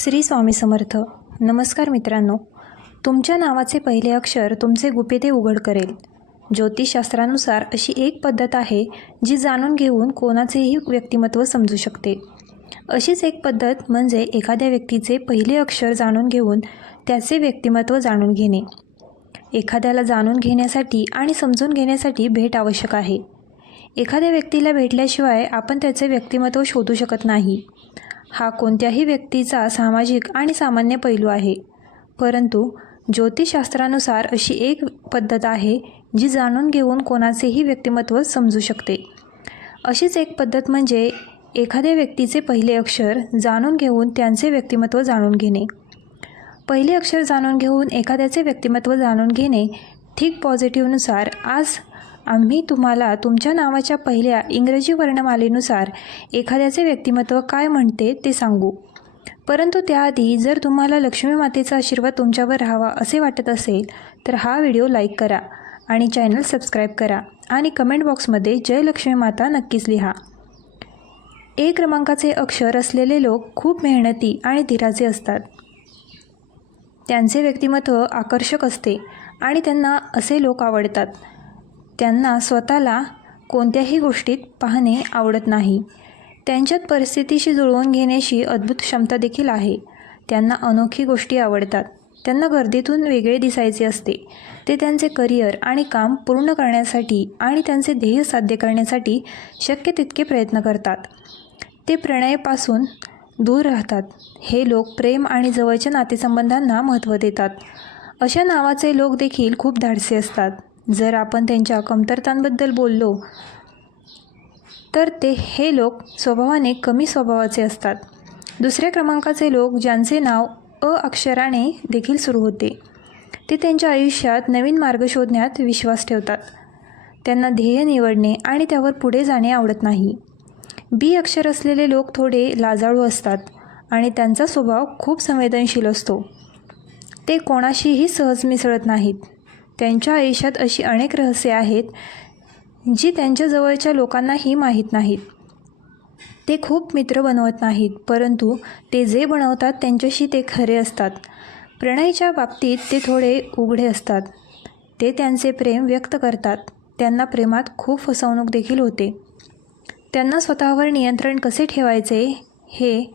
श्री स्वामी समर्थ. नमस्कार मित्रांनो. तुमच्या नावाचे पहिले अक्षर तुमचे गुपिते उघड करेल. ज्योतिषशास्त्रानुसार अशी एक पद्धत आहे जी जाणून घेऊन कोणाचेही व्यक्तिमत्व समजू शकते. अशीच एक पद्धत म्हणजे एखाद्या व्यक्तीचे पहिले अक्षर जाणून घेऊन त्याचे व्यक्तिमत्व जाणून घेणे. एखाद्याला जाणून घेण्यासाठी आणि समजून घेण्यासाठी भेट आवश्यक आहे. एखाद्या व्यक्तीला भेटल्याशिवाय आपण त्याचे व्यक्तिमत्व शोधू शकत नाही. हा कोणत्याही व्यक्तीचा सामाजिक आणि सामान्य पैलू आहे. परंतु ज्योतिषशास्त्रानुसार अशी एक पद्धत आहे जी जाणून घेऊन कोणाचेही व्यक्तिमत्व समजू शकते. अशीच एक पद्धत म्हणजे एखाद्या व्यक्तीचे पहिले अक्षर जाणून घेऊन त्यांचे व्यक्तिमत्व जाणून घेणे. पहिले अक्षर जाणून घेऊन एखाद्याचे व्यक्तिमत्व जाणून घेणे ठीक पॉझिटिव्हनुसार आज आम्ही तुम्हाला तुमच्या नावाच्या पहिल्या इंग्रजी वर्णमालेनुसार एखाद्याचे व्यक्तिमत्व काय म्हणते ते सांगू. परंतु त्याआधी जर तुम्हाला लक्ष्मी मातेचा आशीर्वाद तुमच्यावर राहावा असे वाटत असेल तर हा व्हिडिओ लाईक करा आणि चॅनल सबस्क्राईब करा आणि कमेंट बॉक्समध्ये जय लक्ष्मी माता नक्कीच लिहा. ए क्रमांकाचे अक्षर असलेले लोक खूप मेहनती आणि धीराचे असतात. त्यांचे व्यक्तिमत्व आकर्षक असते आणि त्यांना असे लोक आवडतात. त्यांना स्वतःला कोणत्याही गोष्टीत पाहणे आवडत नाही. त्यांच्यात परिस्थितीशी जुळवून घेण्याची अद्भुत क्षमता देखील आहे. त्यांना अनोखी गोष्टी आवडतात. त्यांना गर्दीतून वेगळे दिसायचे असते. ते त्यांचे करिअर आणि काम पूर्ण करण्यासाठी आणि त्यांचे ध्येय साध्य करण्यासाठी शक्य तितके प्रयत्न करतात. ते प्रणयापासून दूर राहतात. हे लोक प्रेम आणि जवळच्या नातेसंबंधांना महत्त्व देतात. अशा नावाचे लोक देखील खूप धाडसी असतात. जर आपण त्यांच्या कमतरतांबद्दल बोललो तर ते हे लोक स्वभावाने कमी स्वभावाचे असतात. दुसऱ्या क्रमांकाचे लोक ज्यांचे नाव अ अक्षराने देखील सुरू होते ते त्यांच्या आयुष्यात नवीन मार्ग शोधण्यात विश्वास ठेवतात. त्यांना ध्येय निवडणे आणि त्यावर पुढे जाणे आवडत नाही. बी अक्षर असलेले लोक थोडे लाजाळू असतात आणि त्यांचा स्वभाव खूप संवेदनशील असतो. ते कोणाशीही सहज मिसळत नाहीत. त्यांच्या आयुष्यात अशी अनेक रहस्ये आहेत जी त्यांच्या जवळच्या लोकांनाही माहीत नाहीत. ते खूप मित्र बनवत नाहीत परंतु ते जे बनवतात त्यांच्याशी ते खरे असतात. प्रणयच्या बाबतीत ते थोडे उघडे असतात. ते त्यांचे प्रेम व्यक्त करतात. त्यांना प्रेमात खूप फसवणूक देखील होते. त्यांना स्वतःवर नियंत्रण कसे ठेवायचे हे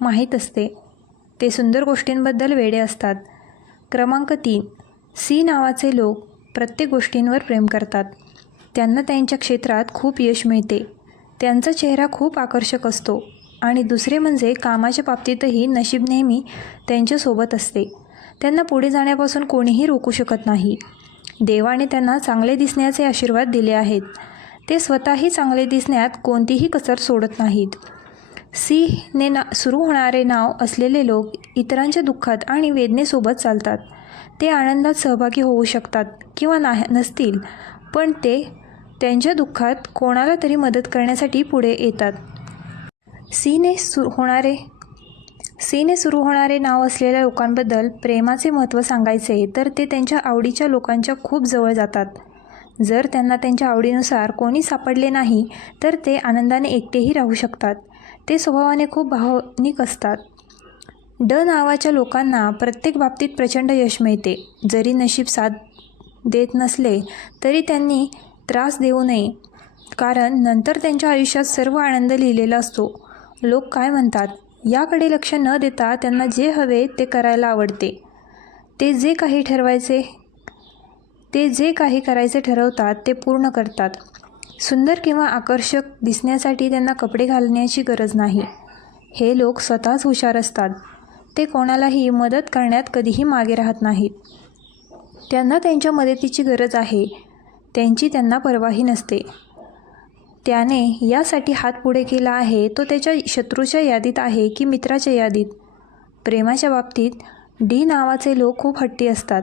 माहीत असते. ते सुंदर गोष्टींबद्दल वेडे असतात. क्रमांक तीन. सी नावाचे लोक प्रत्येक गोष्टींवर प्रेम करतात. त्यांना त्यांच्या क्षेत्रात खूप यश मिळते. त्यांचा चेहरा खूप आकर्षक असतो. आणि दुसरे म्हणजे कामाच्या बाबतीतही नशीब नेहमी त्यांच्यासोबत असते. त्यांना पुढे जाण्यापासून कोणीही रोखू शकत नाही. देवाने त्यांना चांगले दिसण्याचे आशीर्वाद दिले आहेत. ते स्वतःही चांगले दिसण्यात कोणतीही कसर सोडत नाहीत. सी ने ना सुरू होणारे नाव असलेले लोक इतरांच्या दुःखात आणि वेदनेसोबत चालतात. ते आनंदात सहभागी होऊ शकतात किंवा ना नसतील पण ते त्यांच्या दुःखात कोणाला तरी मदत करण्यासाठी पुढे येतात. सीने सु होणारे सीने सुरू होणारे नाव असलेल्या लोकांबद्दल प्रेमाचे महत्त्व सांगायचे तर ते त्यांच्या आवडीच्या लोकांच्या खूप जवळ जातात. जर त्यांना त्यांच्या आवडीनुसार कोणी सापडले नाही तर ते आनंदाने एकटेही राहू शकतात. ते स्वभावाने खूप भावनिक असतात. ड नावाच्या लोकांना प्रत्येक बाबतीत प्रचंड यश मिळते. जरी नशीब साथ देत नसले तरी त्यांनी त्रास देऊ नये. कारण नंतर त्यांच्या आयुष्यात सर्व आनंद लिहिलेला असतो. लोक काय म्हणतात? याकडे लक्ष न देता त्यांना जे हवे ते करायला आवडते. ते जे काही ठरवायचे ते जे काही करायचे ठरवतात ते पूर्ण करतात. सुंदर किंवा आकर्षक दिसण्यासाठी त्यांना कपडे घालण्याची गरज नाही. हे लोक स्वतःच हुशार असतात. ते कोणालाही मदत करण्यात कधीही मागे राहत नाहीत. त्यांना त्यांच्या मदतीची गरज आहे. त्यांची त्यांना परवाही नसते. त्याने यासाठी हात पुढे केला आहे. तो त्याच्या शत्रूच्या यादीत आहे की मित्राच्या यादीत. प्रेमाच्या बाबतीत डी नावाचे लोक खूप हट्टी असतात.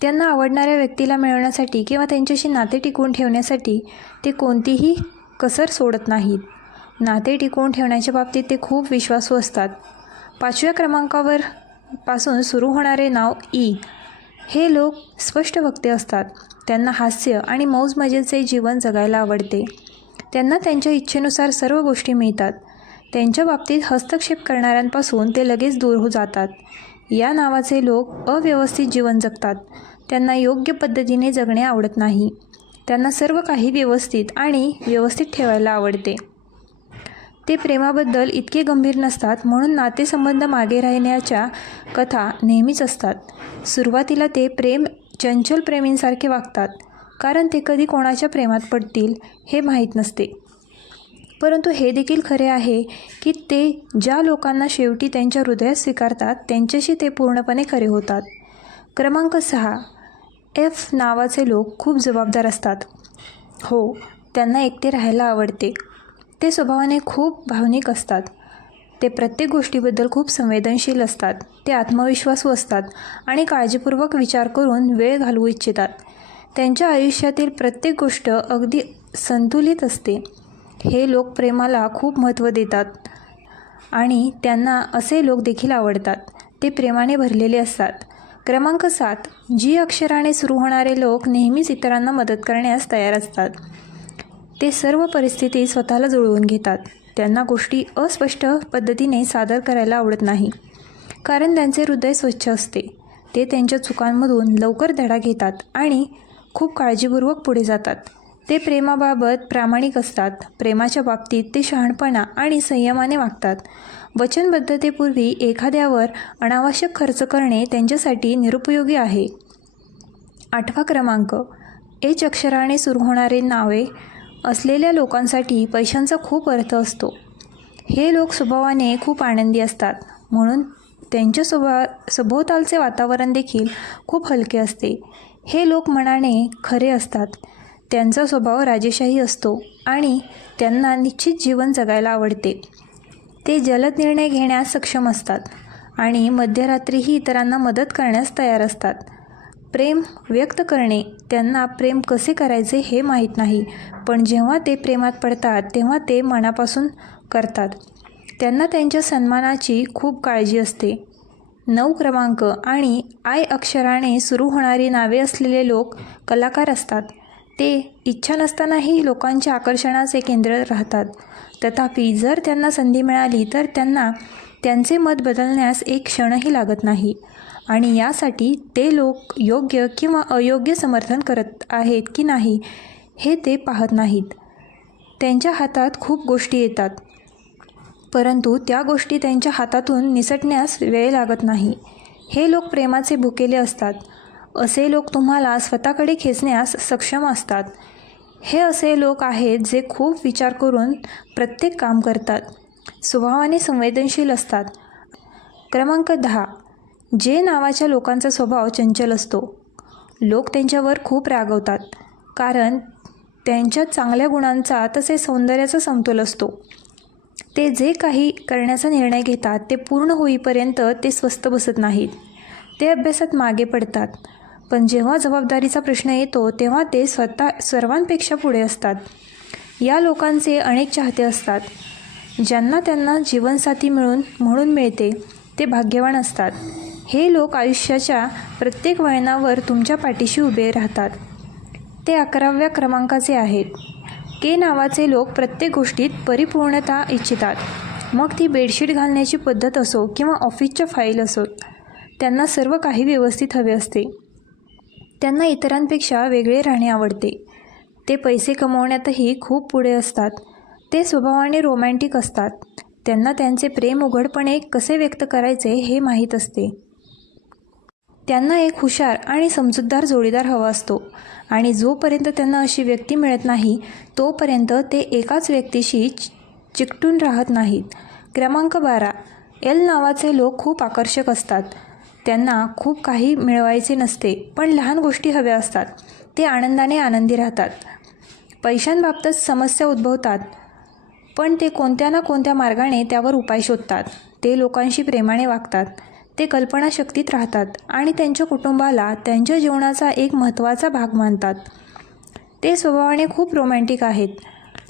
त्यांना आवडणाऱ्या व्यक्तीला मिळवण्यासाठी किंवा त्यांच्याशी नाते टिकवून ठेवण्यासाठी ते कोणतीही कसर सोडत नाहीत. नाते टिकवून ठेवण्याच्या बाबतीत ते खूप विश्वासू असतात. पाचव्या क्रमांकावर पासून सुरू होणारे नाव ई. हे लोक स्पष्ट वक्ते असतात. त्यांना हास्य आणि मौजमजेचे जीवन जगायला आवडते. त्यांना त्यांच्या इच्छेनुसार सर्व गोष्टी मिळतात. त्यांच्या बाबतीत हस्तक्षेप करणाऱ्यांपासून ते लगेच दूर हो जातात. या नावाचे लोक अव्यवस्थित जीवन जगतात. त्यांना योग्य पद्धतीने जगणे आवडत नाही. त्यांना सर्व काही व्यवस्थित आणि व्यवस्थित ठेवायला आवडते. ते प्रेमाबद्दल इतके गंभीर नसतात म्हणून नातेसंबंध मागे राहण्याच्या कथा नेहमीच असतात. सुरुवातीला ते प्रेम चंचल प्रेमींसारखे वागतात कारण ते कधी कोणाच्या प्रेमात पडतील हे माहीत नसते. परंतु हे देखील खरे आहे की ते ज्या लोकांना शेवटी त्यांच्या हृदयात स्वीकारतात त्यांच्याशी ते पूर्णपणे खरे होतात. क्रमांक सहा. एफ नावाचे लोक खूप जबाबदार असतात. हो त्यांना एकटे राहायला आवडते. ते स्वभावाने खूप भावनिक असतात. ते प्रत्येक गोष्टीबद्दल खूप संवेदनशील असतात. ते आत्मविश्वासू असतात आणि काळजीपूर्वक विचार करून वेळ घालवू इच्छितात. त्यांच्या आयुष्यातील प्रत्येक गोष्ट अगदी संतुलित असते. हे लोक प्रेमाला खूप महत्त्व देतात आणि त्यांना असे लोक देखील आवडतात. ते प्रेमाने भरलेले असतात. क्रमांक सात. जी अक्षराने सुरू होणारे लोक नेहमीच इतरांना मदत करण्यास तयार असतात. ते सर्व परिस्थिती स्वतःला जुळवून घेतात. त्यांना गोष्टी अस्पष्ट पद्धतीने सादर करायला आवडत नाही. कारण त्यांचे हृदय स्वच्छ असते. ते त्यांच्या चुकांमधून लवकर धडा घेतात आणि खूप काळजीपूर्वक पुढे जातात. ते प्रेमाबाबत प्रामाणिक असतात. प्रेमाच्या बाबतीत ते शहाणपणा आणि संयमाने वागतात. वचनबद्धतेपूर्वी एखाद्यावर अनावश्यक खर्च करणे त्यांच्यासाठी निरुपयोगी आहे. आठवा क्रमांक. एच अक्षराने सुरू होणारे नावे असलेल्या लोकांसाठी पैशांचा खूप अर्थ असतो. हे लोक स्वभावाने खूप आनंदी असतात. म्हणून त्यांच्या स्वभा सभोवतालचे वातावरण देखील खूप हलके असते. हे लोक मनाने खरे असतात. त्यांचा स्वभाव राजेशाही असतो आणि त्यांना निश्चित जीवन जगायला आवडते. ते जलद निर्णय घेण्यास सक्षम असतात आणि मध्यरात्रीही इतरांना मदत करण्यास तयार असतात. प्रेम व्यक्त करणे त्यांना प्रेम कसे करायचे हे माहीत नाही पण जेव्हा ते प्रेमात पडतात तेव्हा ते मनापासून करतात. त्यांना त्यांच्या सन्मानाची खूप काळजी असते. नऊ क्रमांक आणि आय अक्षराने सुरू होणारी नावे असलेले लोक कलाकार असतात. ते इच्छा नसतानाही लोकांच्या आकर्षणाचे केंद्र राहतात. तथापि जर त्यांना संधी मिळाली तर त्यांना त्यांचे मत बदलण्यास एक क्षणही लागत नाही. आणि यासाठी ते लोक योग्य किंवा अयोग्य समर्थन करत आहेत की नाही हे ते पाहत नाहीत. त्यांच्या हातात खूप गोष्टी येतात परंतु त्या गोष्टी त्यांच्या हातातून निसटण्यास वेळ लागत नाही. हे लोक प्रेमाचे भुकेले असतात. असे लोक तुम्हाला स्वतःकडे खेचण्यास सक्षम असतात. हे असे लोक आहेत जे खूप विचार करून प्रत्येक काम करतात स्वभावाने संवेदनशील असतात. क्रमांक दहा. जे नावाच्या लोकांचा स्वभाव चंचल असतो. लोक त्यांच्यावर खूप रागवतात कारण त्यांच्या चांगल्या गुणांचा तसे सौंदर्याचा समतोल असतो. ते जे काही करण्याचा निर्णय घेतात ते पूर्ण होईपर्यंत ते स्वस्त बसत नाहीत. ते अभ्यासात मागे पडतात पण जेव्हा जबाबदारीचा प्रश्न येतो तेव्हा ते स्वतः सर्वांपेक्षा पुढे असतात. या लोकांचे अनेक चाहते असतात. ज्यांना त्यांना जीवनसाथी मिळून म्हणून मिळते ते भाग्यवान असतात. हे लोक आयुष्याच्या प्रत्येक वळणावर तुमच्या पाठीशी उभे राहतात. ते अकराव्या क्रमांकाचे आहेत. के नावाचे लोक प्रत्येक गोष्टीत परिपूर्णता इच्छितात. मग ती बेडशीट घालण्याची पद्धत असो किंवा ऑफिसच्या फाईल असोत त्यांना सर्व काही व्यवस्थित हवे असते. त्यांना इतरांपेक्षा वेगळे राहणे आवडते. ते पैसे कमवण्यातही खूप पुढे असतात. ते स्वभावाने रोमॅन्टिक असतात. त्यांना त्यांचे प्रेम उघडपणे कसे व्यक्त करायचे हे माहीत असते. त्यांना एक हुशार आणि समजूतदार जोडीदार हवा असतो. आणि जोपर्यंत त्यांना अशी व्यक्ती मिळत नाही तोपर्यंत ते एकाच व्यक्तीशी चिकटून राहत नाहीत. क्रमांक बारा. एल नावाचे लोक खूप आकर्षक असतात. त्यांना खूप काही मिळवायचे नसते पण लहान गोष्टी हव्या असतात. ते आनंदाने आनंदी राहतात. पैशांबाबतच समस्या उद्भवतात पण ते कोणत्या ना कोणत्या मार्गाने त्यावर उपाय शोधतात. ते लोकांशी प्रेमाने वागतात. ते कल्पनाशक्तीत राहतात आणि त्यांच्या कुटुंबाला त्यांच्या जीवनाचा एक महत्त्वाचा भाग मानतात. ते स्वभावाने खूप रोमॅन्टिक आहेत.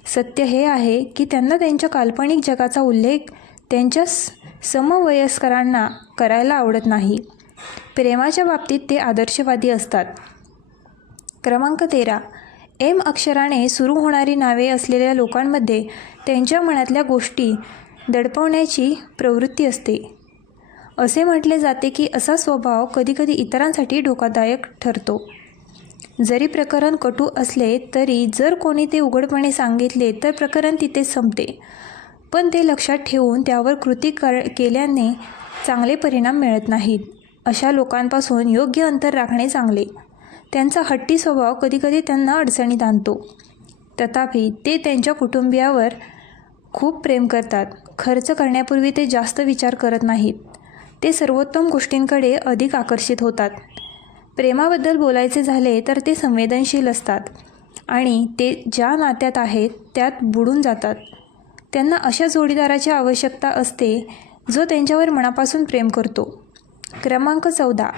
सत्य हे आहे की त्यांना त्यांच्या काल्पनिक जगाचा उल्लेख त्यांच्या समवयस्करांना करायला आवडत नाही. प्रेमाच्या बाबतीत ते आदर्शवादी असतात. क्रमांक तेरा. एम अक्षराने सुरू होणारी नावे असलेल्या लोकांमध्ये त्यांच्या मनातल्या गोष्टी दडपवण्याची प्रवृत्ती असते. असे म्हटले जाते की असा स्वभाव कधीकधी इतरांसाठी धोकादायक ठरतो. जरी प्रकरण कटू असले तरी जर कोणी ते उघडपणे सांगितले तर प्रकरण तिथेच संपते. पण ते लक्षात ठेवून त्यावर कृती कर केल्याने चांगले परिणाम मिळत नाहीत. अशा लोकांपासून योग्य अंतर राखणे चांगले. त्यांचा हट्टी स्वभाव कधीकधी त्यांना अडचणीत आणतो. तथापि ते त्यांच्या कुटुंबियावर खूप प्रेम करतात. खर्च करण्यापूर्वी ते जास्त विचार करत नाहीत. ते सर्वोत्तम गोष्टींकडे अधिक आकर्षित होतात. प्रेमाबद्दल बोलायचे झाले तर ते संवेदनशील असतात आणि ते ज्या नात्यात आहेत त्यात बुडून जातात. त्यांना अशा जोडीदाराची आवश्यकता असते जो त्यांच्यावर मनापासून प्रेम करतो. क्रमांक चौदा.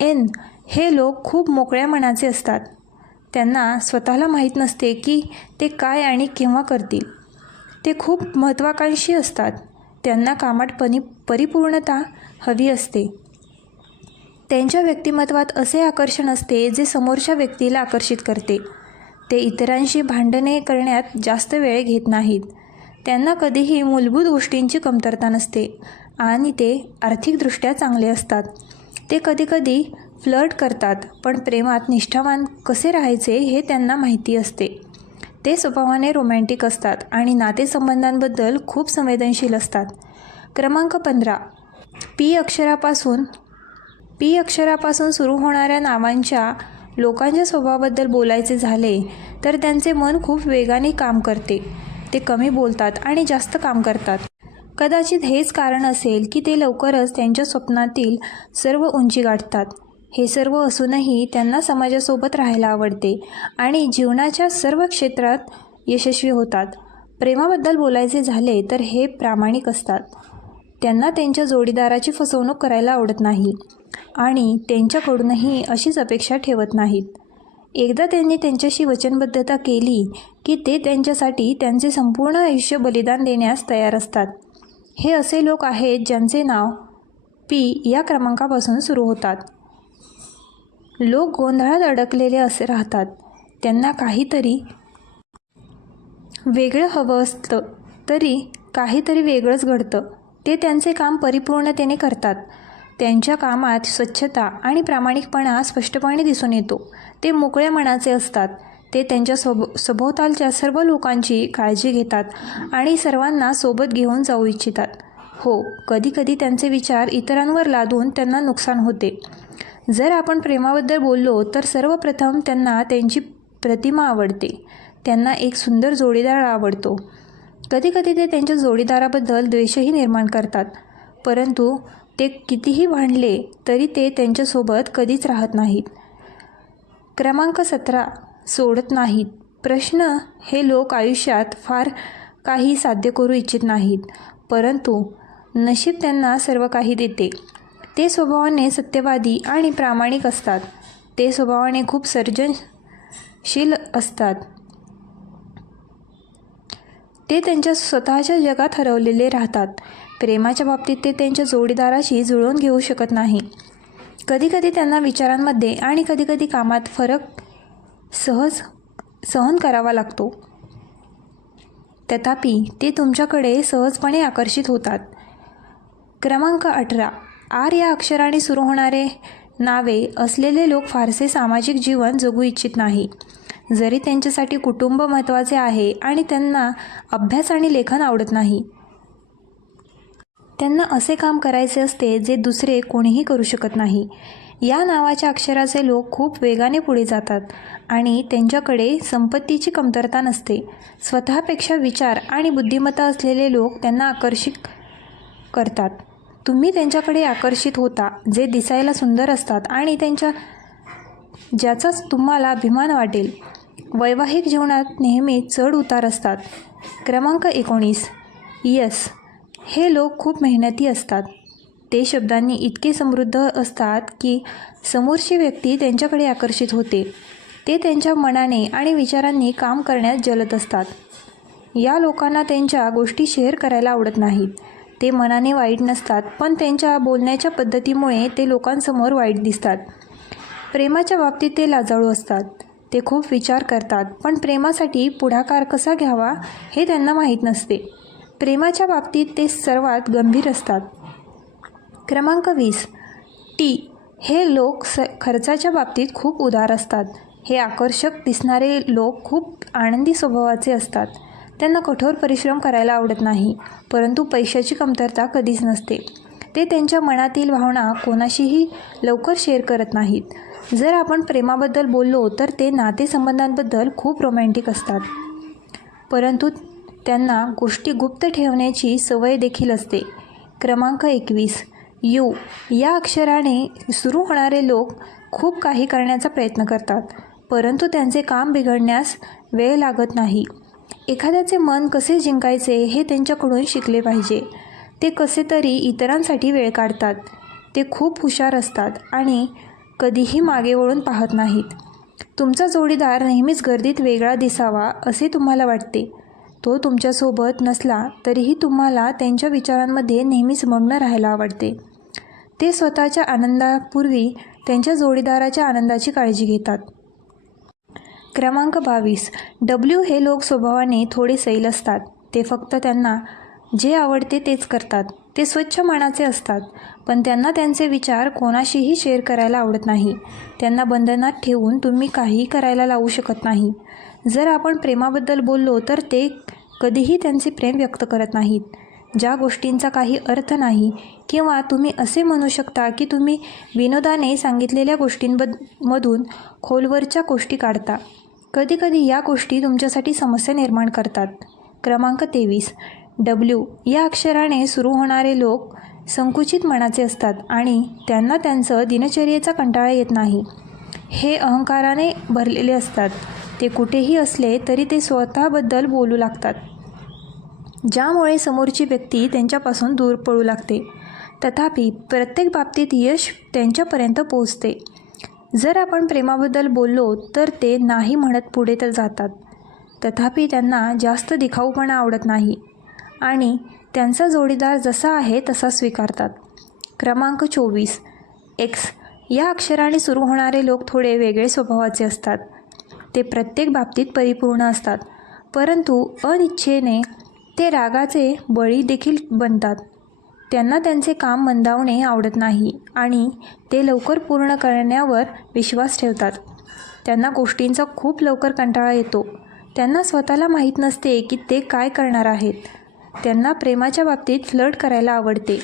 एन. हे लोक खूप मोकळ्या मनाचे असतात. त्यांना स्वतःला माहीत नसते की ते काय आणि केव्हा करतील. ते खूप महत्त्वाकांक्षी असतात. त्यांना कामात परिपूर्णता हवी असते. त्यांच्या व्यक्तिमत्वात असे आकर्षण असते जे समोरच्या व्यक्तीला आकर्षित करते. ते इतरांशी भांडणे करण्यात जास्त वेळ घेत नाहीत. त्यांना कधीही मूलभूत गोष्टींची कमतरता नसते आणि ते आर्थिकदृष्ट्या चांगले असतात. ते कधीकधी फ्लर्ट करतात पण प्रेमात निष्ठावान कसे राहायचे हे त्यांना माहिती असते. ते स्वभावाने रोमॅन्टिक असतात आणि नातेसंबंधांबद्दल खूप संवेदनशील असतात. क्रमांक पंधरा. पी अक्षरापासून पी अक्षरापासून सुरू होणाऱ्या नावांच्या लोकांच्या स्वभावाबद्दल बोलायचे झाले तर त्यांचे मन खूप वेगाने काम करते. ते कमी बोलतात आणि जास्त काम करतात. कदाचित हेच कारण असेल की ते लवकरच त्यांच्या स्वप्नातील सर्व उंची गाठतात. हे सर्व असूनही त्यांना समाजासोबत राहायला आवडते आणि जीवनाच्या सर्व क्षेत्रात यशस्वी होतात. प्रेमाबद्दल बोलायचे झाले तर हे प्रामाणिक असतात. त्यांना त्यांच्या जोडीदाराची फसवणूक करायला आवडत नाही आणि त्यांच्याकडूनही अशीच अपेक्षा ठेवत नाहीत. एकदा त्यांनी त्यांच्याशी वचनबद्धता केली की ते त्यांच्यासाठी त्यांचे संपूर्ण आयुष्य बलिदान देण्यास तयार असतात. हे असे लोक आहेत ज्यांचे नाव पी या क्रमांकापासून सुरू होतात. लोक गोंधळात अडकलेले असे राहतात. त्यांना काहीतरी वेगळं हवं असतं तरी काहीतरी वेगळंच घडतं. ते त्यांचे काम परिपूर्णतेने करतात. त्यांच्या कामात स्वच्छता आणि प्रामाणिकपणा स्पष्टपणे दिसून येतो. ते मोकळ्या मनाचे असतात. ते त्यांच्या सोब सभोवतालच्या सर्व लोकांची काळजी घेतात आणि सर्वांना सोबत घेऊन जाऊ इच्छितात. हो कधीकधी त्यांचे विचार इतरांवर लादून त्यांना नुकसान होते. जर आपण प्रेमाबद्दल बोललो तर सर्वप्रथम त्यांना त्यांची प्रतिमा आवडते. त्यांना एक सुंदर जोडीदार आवडतो. कधीकधी ते त्यांच्या जोडीदाराबद्दल द्वेषही निर्माण करतात. परंतु ते कितीही भांडले तरी ते त्यांच्यासोबत कधीच राहत नाहीत. क्रमांक सतरा सोडत नाहीत. प्रश्न हे लोक आयुष्यात फार काही साध्य करू इच्छित नाहीत. परंतु नशीब त्यांना सर्व काही देते. ते स्वभावाने सत्यवादी आणि प्रामाणिक असतात. ते स्वभावाने खूप सर्जनशील असतात. ते त्यांच्या स्वतःच्या जगात हरवलेले राहतात. प्रेमाच्या बाबतीत ते त्यांच्या जोडीदाराशी जुळवून घेऊ शकत नाही. कधीकधी त्यांना विचारांमध्ये आणि कधीकधी कामात फरक सहज सहन करावा लागतो. तथापि ते तुमच्याकडे सहजपणे आकर्षित होतात. क्रमांक अठरा. आर या अक्षराने सुरू होणारे नावे असलेले लोक फारसे सामाजिक जीवन जगू इच्छित नाही. जरी त्यांच्यासाठी कुटुंब महत्त्वाचे आहे आणि त्यांना अभ्यास आणि लेखन आवडत नाही. त्यांना असे काम करायचे असते जे दुसरे कोणीही करू शकत नाही. या नावाच्या अक्षराचे लोक खूप वेगाने पुढे जातात आणि त्यांच्याकडे संपत्तीची कमतरता नसते. स्वतःपेक्षा विचार आणि बुद्धिमत्ता असलेले लोक त्यांना आकर्षित करतात. तुम्ही त्यांच्याकडे आकर्षित होता जे दिसायला सुंदर असतात आणि त्यांच्या ज्याचाच तुम्हाला अभिमान वाटेल. वैवाहिक जीवनात नेहमी चढ उतार असतात. क्रमांक एकोणीस. यस. हे लोक खूप मेहनती असतात. ते शब्दांनी इतके समृद्ध असतात की समोरची व्यक्ती त्यांच्याकडे आकर्षित होते. ते त्यांच्या मनाने आणि विचारांनी काम करण्यात जलत असतात. या लोकांना त्यांच्या गोष्टी शेअर करायला आवडत नाहीत. ते मनाने वाईट नसतात पण त्यांच्या बोलण्याच्या पद्धतीमुळे ते लोकांसमोर वाईट दिसतात. प्रेमाच्या बाबतीत ते लाजाळू असतात. ते खूप विचार करतात पण प्रेमासाठी पुढाकार कसा घ्यावा हे त्यांना माहीत नसते. प्रेमाच्या बाबतीत ते सर्वात गंभीर असतात. क्रमांक वीस. टी. हे लोक स खर्चाच्या बाबतीत खूप उदार असतात. हे आकर्षक दिसणारे लोक खूप आनंदी स्वभावाचे असतात. त्यांना कठोर परिश्रम करायला आवडत नाही परंतु पैशाची कमतरता कधीच नसते. ते त्यांच्या मनातील भावना कोणाशीही लवकर शेअर करत नाहीत. जर आपण प्रेमाबद्दल बोललो तर ते नातेसंबंधांबद्दल खूप रोमॅन्टिक असतात. परंतु त्यांना गोष्टी गुप्त ठेवण्याची सवय देखील असते. क्रमांक एकवीस. यू. या अक्षराने सुरू होणारे लोक खूप काही करण्याचा प्रयत्न करतात परंतु त्यांचे काम बिघडण्यास वेळ लागत नाही. एखाद्याचे मन कसे जिंकायचे हे त्यांच्याकडून शिकले पाहिजे. ते कसे तरी इतरांसाठी वेळ काढतात. ते खूप हुशार असतात आणि कधीही मागे वळून पाहत नाहीत. तुमचा जोडीदार नेहमीच गर्दीत वेगळा दिसावा असे तुम्हाला वाटते. तो तुमच्यासोबत नसला तरीही तुम्हाला त्यांच्या विचारांमध्ये नेहमीच मग्न राहायला आवडते. ते स्वतःच्या आनंदापूर्वी त्यांच्या जोडीदाराच्या आनंदाची काळजी घेतात. क्रमांक बावीस. डब्ल्यू हे लोक स्वभावाने थोडे सैल असतात. ते फक्त त्यांना जे आवडते तेच करतात. ते स्वच्छ मनाचे असतात. पण त्यांना त्यांचे विचार कोणाशीही शेअर करायला आवडत नाही. त्यांना बंधनात ठेवून तुम्ही काहीही करायला लावू शकत नाही. जर आपण प्रेमाबद्दल बोललो तर ते कधीही त्यांचे प्रेम व्यक्त करत नाहीत. ज्या गोष्टींचा काही अर्थ नाही किंवा तुम्ही असे म्हणू शकता की तुम्ही विनोदाने सांगितलेल्या गोष्टींबद मधून खोलवरच्या गोष्टी काढता. कधीकधी या गोष्टी तुमच्यासाठी समस्या निर्माण करतात. क्रमांक तेवीस. डब्ल्यू या अक्षराने सुरू होणारे लोक संकुचित मनाचे असतात आणि त्यांना त्यांचं दिनचर्येचा कंटाळा येत नाही. हे अहंकाराने भरलेले असतात. ते कुठेही असले तरी ते स्वतःबद्दल बोलू लागतात. ज्यामुळे समोरची व्यक्ती त्यांच्यापासून दूर पळू लागते. तथापि प्रत्येक बाबतीत यश त्यांच्यापर्यंत पोहोचते. जर आपण प्रेमाबद्दल बोललो तर ते नाही म्हणत पुढे तर जातात. तथापि त्यांना जास्त दिखाऊपणा आवडत नाही. आणि त्यांचा जोडीदार जसा आहे तसा स्वीकारतात. क्रमांक चोवीस. एक्स या अक्षराने सुरू होणारे लोक थोडे वेगळे स्वभावाचे असतात. ते प्रत्येक बाबतीत परिपूर्ण असतात. परंतु अनिच्छेने ते रागाचे बळी देखील बनतात. त्यांना त्यांचे काम मंदावणे आवडत नाही आणि ते लवकर पूर्ण करण्यावर विश्वास ठेवतात. त्यांना गोष्टींचा खूप लवकर कंटाळा येतो. त्यांना स्वतःला माहीत नसते की ते काय करणार आहेत. त्यांना प्रेमाच्या बाबतीत फ्लर्ट करायला आवडते.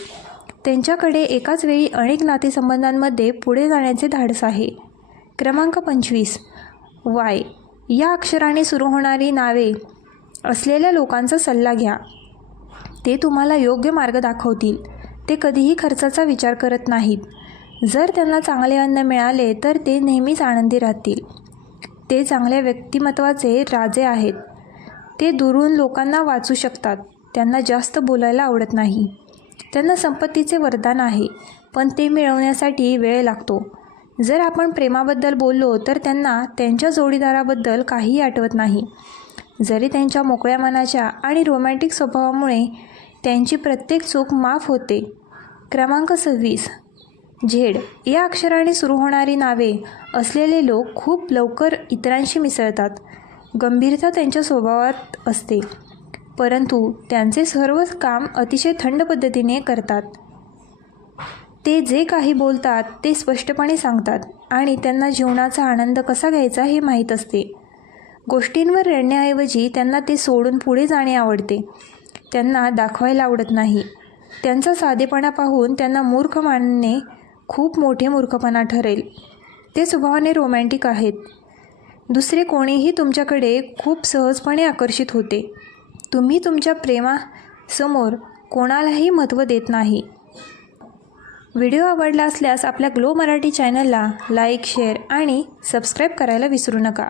त्यांच्याकडे एकाच वेळी अनेक नातेसंबंधांमध्ये पुढे जाण्याचे धाडस आहे. क्रमांक पंचवीस. वाय. या अक्षराने सुरू होणारी नावे असलेल्या लोकांचा सल्ला घ्या. ते तुम्हाला योग्य मार्ग दाखवतील. ते कधीही खर्चाचा विचार करत नाहीत. जर त्यांना चांगले अन्न मिळाले तर ते नेहमीच आनंदी राहतील. ते चांगल्या व्यक्तिमत्वाचे राजे आहेत. ते दुरून लोकांना वाचू शकतात. त्यांना जास्त बोलायला आवडत नाही. त्यांना संपत्तीचे वरदान आहे पण ते मिळवण्यासाठी वेळ लागतो. जर आपण प्रेमाबद्दल बोललो तर त्यांना त्यांच्या जोडीदाराबद्दल काहीही आठवत नाही. जरी त्यांच्या मोकळ्या मनाच्या आणि रोमॅन्टिक स्वभावामुळे त्यांची प्रत्येक चूक माफ होते. क्रमांक सव्वीस. झेड. या अक्षराने सुरू होणारी नावे असलेले लोक खूप लवकर इतरांशी मिसळतात. गंभीरता त्यांच्या स्वभावात असते. परंतु त्यांचे सर्व काम अतिशय थंड पद्धतीने करतात. ते जे काही बोलतात ते स्पष्टपणे सांगतात आणि त्यांना जीवनाचा आनंद कसा घ्यायचा हे माहीत असते. गोष्टींवर रडण्याऐवजी त्यांना ते सोडून पुढे जाणे आवडते. त्यांना दाखवायला आवडत नाही. त्यांचा साधेपणा पाहून त्यांना मूर्ख मानणे खूप मोठे मूर्खपणा ठरेल. ते स्वभावाने रोमॅन्टिक आहेत. दुसरे कोणीही तुमच्याकडे खूप सहजपणे आकर्षित होते. तुम्ही तुमच्या प्रेमासमोर कोणालाही महत्त्व देत नाही. व्हिडिओ आवडला असल्यास आपल्या ग्लो मराठी चॅनलला लाईक शेअर आणि सबस्क्राईब करायला विसरू नका.